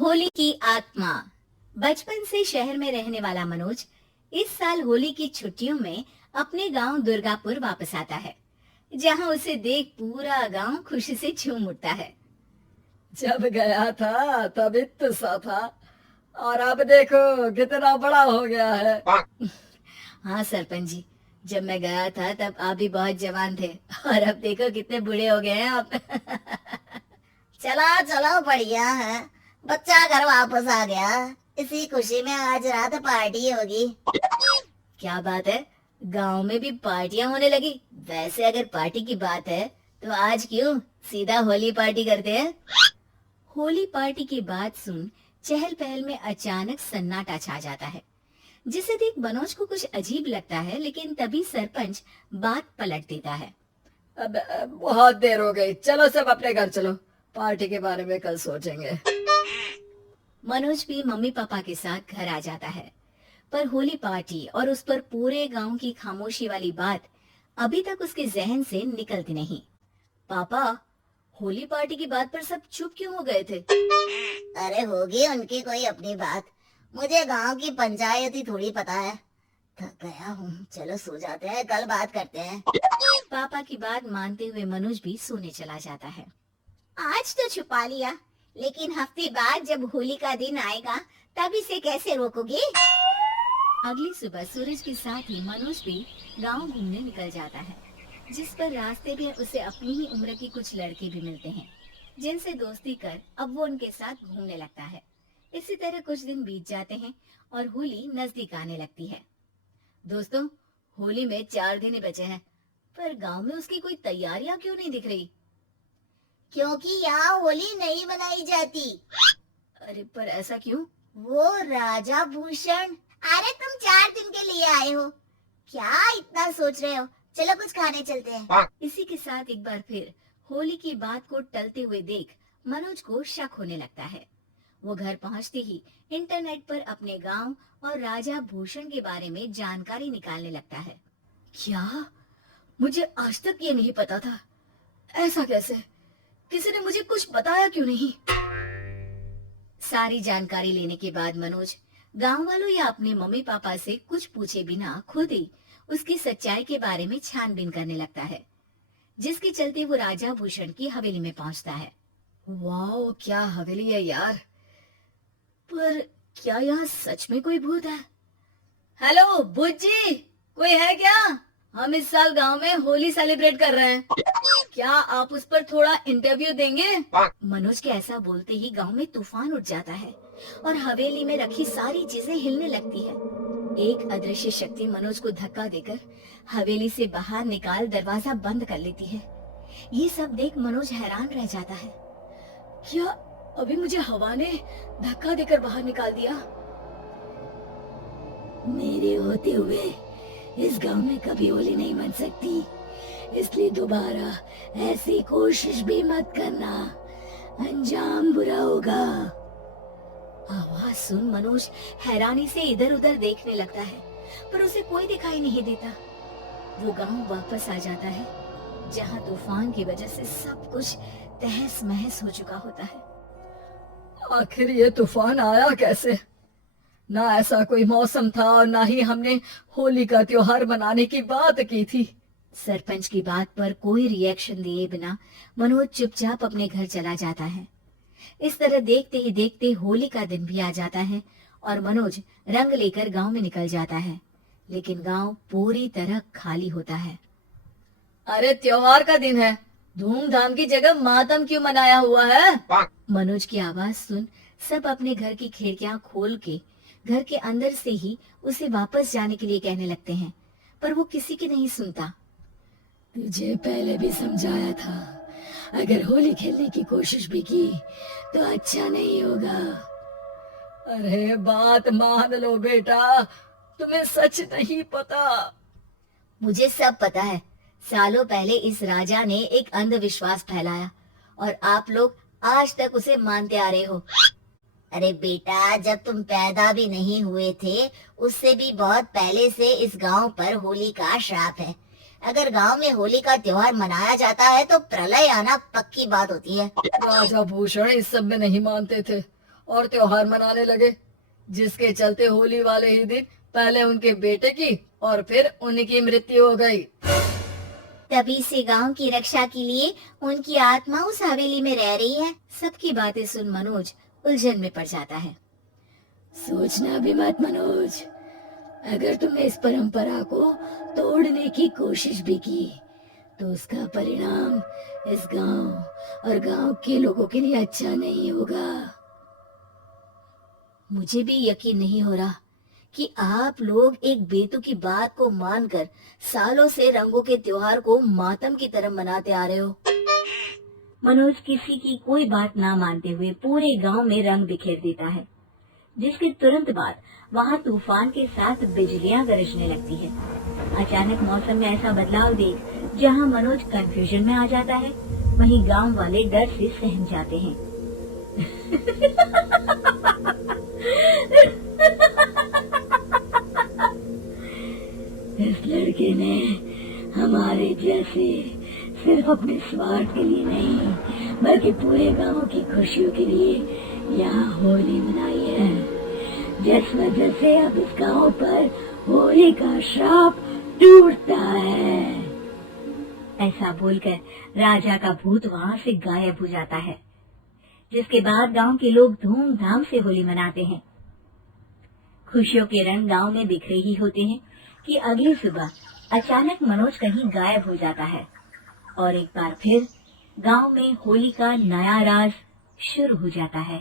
होली की आत्मा। बचपन से शहर में रहने वाला मनोज इस साल होली की छुट्टियों में अपने गांव दुर्गापुर वापस आता है, जहां उसे देख पूरा गांव खुशी से झूम उठता है। जब गया था तब इतना सा था और अब देखो कितना बड़ा हो गया है। हाँ सरपंच जी, जब मैं गया था तब आप भी बहुत जवान थे और अब देखो कितने बूढ़े हो गए हैं आप। चला चलो बढ़िया है। बच्चा घर वापस आ गया। इसी खुशी में आज रात पार्टी होगी। क्या बात है, गांव में भी पार्टियां होने लगी। वैसे अगर पार्टी की बात है तो आज क्यों सीधा होली पार्टी करते हैं। होली पार्टी की बात सुन चहल पहल में अचानक सन्नाटा छा जाता है, जिसे देख मनोज को कुछ अजीब लगता है, लेकिन तभी सरपंच बात पलट देता है। अब बहुत देर हो गई, चलो सब अपने घर चलो, पार्टी के बारे में कल सोचेंगे। मनोज भी मम्मी पापा के साथ घर आ जाता है, पर होली पार्टी और उस पर पूरे गांव की खामोशी वाली बात अभी तक उसके जहन से निकलती नहीं। पापा, होली पार्टी की बात पर सब चुप क्यों हो गए थे? अरे होगी उनकी कोई अपनी बात। मुझे गांव की पंचायत ही थोड़ी पता है। थक गया हूँ, चलो सो जाते हैं, कल बात करते हैं। पापा की बात मानते हुए मनोज भी सोने चला जाता है। आज तो छुपा लिया, लेकिन हफ्ते बाद जब होली का दिन आएगा तब इसे कैसे रोकोगे? अगली सुबह सूरज के साथ ही मनोज भी गांव घूमने निकल जाता है, जिस पर रास्ते में उसे अपनी ही उम्र के कुछ लड़के भी मिलते हैं, जिनसे दोस्ती कर अब वो उनके साथ घूमने लगता है। इसी तरह कुछ दिन बीत जाते हैं और होली नजदीक आने लगती है। दोस्तों, होली में 4 दिन ही बचे हैं, पर गांव में उसकी कोई तैयारियां क्यों नहीं दिख रही? क्योंकि यहाँ होली नहीं मनाई जाती। अरे पर ऐसा क्यों? वो राजा भूषण। अरे तुम 4 दिन के लिए आए हो, क्या इतना सोच रहे हो? चलो कुछ खाने चलते हैं। इसी के साथ एक बार फिर होली की बात को टलते हुए देख मनोज को शक होने लगता है। वो घर पहुंचते ही इंटरनेट पर अपने गांव और राजा भूषण के बारे में जानकारी निकालने लगता है। क्या? मुझे आज तक ये नहीं पता था। ऐसा कैसे? किसी ने मुझे कुछ बताया क्यों नहीं? सारी जानकारी लेने के बाद मनोज गांव वालों या अपने मम्मी पापा से कुछ पूछे बिना खुद ही उसकी सच्चाई के बारे में छानबीन करने लगता है, जिसके चलते वो राजा भूषण की हवेली में पहुंचता है। वाह, क्या हवेली है यार। पर क्या यहाँ सच में कोई भूत है? हेलो भूत जी, कोई है क्या? हम इस साल गांव में होली सेलिब्रेट कर रहे हैं, क्या आप उस पर थोड़ा इंटरव्यू देंगे? मनोज के ऐसा बोलते ही गांव में तूफान उठ जाता है और हवेली में रखी सारी चीजें हिलने लगती है। एक अदृश्य शक्ति मनोज को धक्का देकर हवेली से बाहर निकाल दरवाजा बंद कर लेती है। ये सब देख मनोज हैरान रह जाता है। क्या अभी मुझे हवा ने धक्का देकर बाहर निकाल दिया? मेरे होते हुए इस गांव में कभी होली नहीं मन सकती, इसलिए दोबारा ऐसी कोशिश भी मत करना, अंजाम बुरा होगा। आवाज सुन मनोज हैरानी से इधर उधर देखने लगता है, पर उसे कोई दिखाई नहीं देता। वो गांव वापस आ जाता है, जहां तूफान की वजह से सब कुछ तहस महस हो चुका होता है। आखिर ये तूफान आया कैसे? ना ऐसा कोई मौसम था और ना ही हमने होली का त्योहार मनाने की बात की थी। सरपंच की बात पर कोई रिएक्शन दिए बिना मनोज चुपचाप अपने घर चला जाता है। इस तरह देखते ही देखते होली का दिन भी आ जाता है और मनोज रंग लेकर गांव में निकल जाता है, लेकिन गांव पूरी तरह खाली होता है। अरे त्योहार का दिन है, धूमधाम की जगह मातम क्यों मनाया हुआ है? मनोज की आवाज सुन सब अपने घर की खिड़कियां खोल के घर के अंदर से ही उसे वापस जाने के लिए कहने लगते हैं, पर वो किसी की नहीं सुनता। तुझे पहले भी समझाया था, अगर होली खेलने की कोशिश भी की तो अच्छा नहीं होगा। अरे बात मान लो बेटा, तुम्हें सच नहीं पता। मुझे सब पता है। सालों पहले इस राजा ने एक अंधविश्वास फैलाया और आप लोग आज तक उसे मानते आ रहे हो। अरे बेटा, जब तुम पैदा भी नहीं हुए थे उससे भी बहुत पहले से इस गांव पर होली का श्राप है। अगर गांव में होली का त्योहार मनाया जाता है तो प्रलय आना पक्की बात होती है। राजा भूषण इस सब में नहीं मानते थे और त्योहार मनाने लगे, जिसके चलते होली वाले ही दिन पहले उनके बेटे की और फिर उन्हीं की मृत्यु हो गई। तभी से गांव की रक्षा के लिए उनकी आत्मा उस हवेली में रह रही है। सबकी बातें सुन मनोज उलझन में पड़ जाता है। सोचना भी मत मनोज, अगर तुमने इस परंपरा को तोड़ने की कोशिश भी की तो उसका परिणाम इस गांव और गांव के लोगों के लिए अच्छा नहीं होगा। मुझे भी यकीन नहीं हो रहा कि आप लोग एक बेतुकी बात को मानकर सालों से रंगों के त्योहार को मातम की तरह मनाते आ रहे हो। मनोज किसी की कोई बात ना मानते हुए पूरे गांव में रंग बिखेर देता है, जिसके तुरंत बाद वहां तूफान के साथ बिजलियां गरजने लगती है। अचानक मौसम में ऐसा बदलाव देख जहां मनोज कंफ्यूजन में आ जाता है, वहीं गांव वाले डर से सहम जाते हैं। इस लड़के ने हमारे जैसे सिर्फ अपने स्वार्थ के लिए नहीं बल्कि पूरे गांव की खुशियों के लिए यहाँ होली मनाई है, जिस वजह से अब इस गांव पर होली का श्राप टूटता है। ऐसा बोलकर राजा का भूत वहाँ से गायब हो जाता है, जिसके बाद गांव के लोग धूमधाम से होली मनाते हैं। खुशियों के रंग गांव में बिखरे ही होते हैं कि अगली सुबह अचानक मनोज कहीं गायब हो जाता है और एक बार फिर गांव में होली का नया राज शुरू हो जाता है।